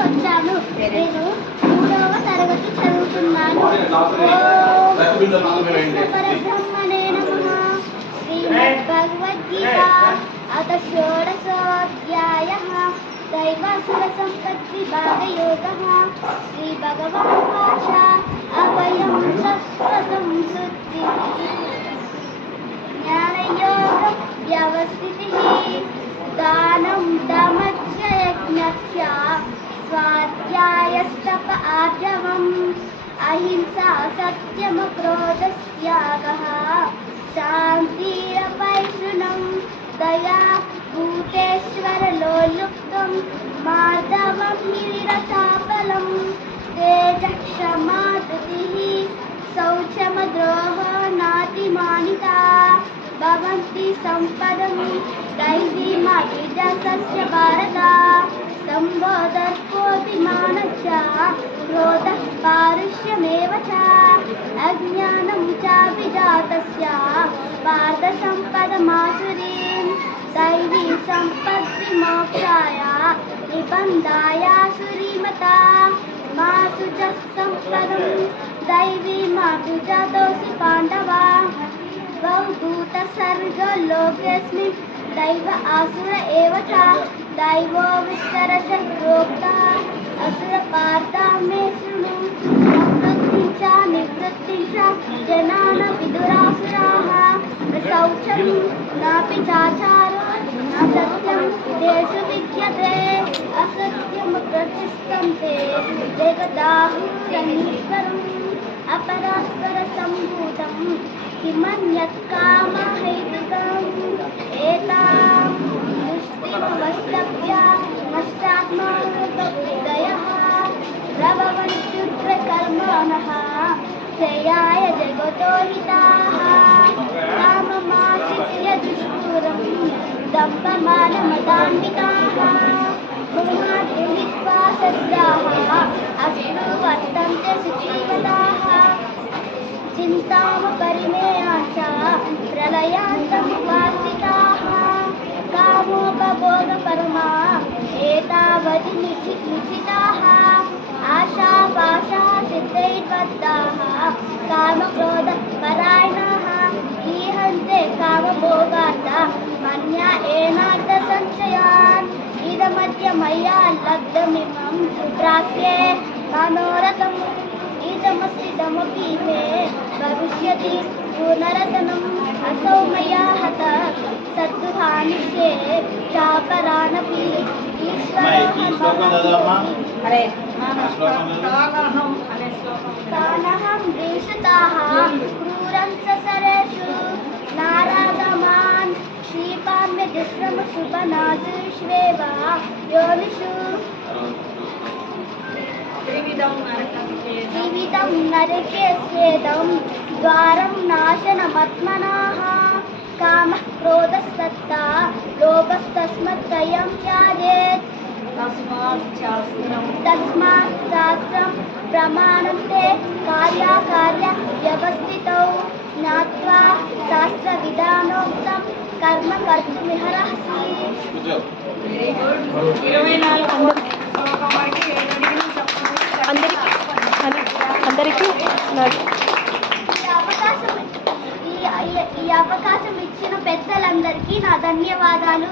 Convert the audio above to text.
వచ్చాను. నేను 3వ తరగతి చదువుతున్నాను. పరబ్రహ్మణే నమః. శ్రీమద్భగవద్గీత అథ షోడశోऽధ్యాయः. दैवासुरसम्पद्विभागयोगः. श्रीभगवानुवाच अभयं सत्त्वसंशुद्धिः ज्ञानयोगं व्यवस्थितिः दानं दमश्च यज्ञश्च स्वाध्यायस्तप आर्जवम् अहिंसा सत्यमक्रोधस्त्यागः शान्तिरपैशुनं दया भूतेश्वरलोलुप्तं माधवं हिरसाफलं तेजक्षमा धृतिः शौचमद्रोहो नातिमानिता भवन्ति सम्पदं दैवीमाभिजातस्य भारत सम्बोधर्पोऽभिमानश्च क्रोधः पारुष्यमेव च अज्ञानं चाभिजातस्य पार्थसम्पदमासुरीं दैवी सम्पद्विमोक्षाय निबन्धायासुरीमता मा शुचः सम्पदं दैवीमाभिजातोऽसि पाण्डवा द्वौ दूतसर्गो लोकेऽस्मिन् दैव आसुर एव च दैवो विस्तरश प्रोक्तः असुरपार्था मे शृणु प्रवृत्तिं च निवृत्तिं च जनान विदुरासुराः शौचं नापि चाचारो न सत्यं तेषु विद्यते असत्यं प्रतिष्ठन्ते जगदाहुर्जनीश्वरम् अपरास्परसम्भूतं किमन्यत् कामहैतुकम् एतां दृष्टिमवस्तभ्य नष्टात्मानृतहृदयः प्रभवन्त्युग्रकर्माणः क्षयाय जगतो हिताः काममाश्रित्य दुष्पूरं दम्भमानमदान्विताः गृहाद्गृहीत्वा सद्दाः अश्रु वर्तन्ते शुचीवताः चिन्तामपरिमेयाश्च प्रलयान्तमुपासिताः कामोपभोगपरमा एतावति निशिताः आशापाशासिद्धैर्बद्धाः कामक्रोधपरायणाः ईहन्ते कामभोगार्थ मन्या एनार्थसंशयान् इदमद्य मया लब्धमिमं प्राप्ये मनोरथम् इदमस्तिदमपि मे भविष्यति पुनरतनम् असौ मया हतः सद्दुहानिष्ये चापरानपि तानहं द्वेषताः क्रूरं ससरेषु नारागमान् क्षीपाम्य दुष्कृमशुभनाशुष्वेव योनिषु त्रिविधं नरकेस्येदं द्वारं नाशनमात्मनः कामः क्रोधस्तथा लोभस्तस्मत्त्रयं त्याजेत् तस्मात् शास्त्रं प्रमाणन्ते कार्याकार्य व्यवस्थितौ ज्ञात्वा शास्त्रविधानोक्तं कर्म कर्तुमिहर्हसि. అందరికీ ఈ అవకాశం ఇచ్చిన పెద్దలందరికీ నా ధన్యవాదాలు.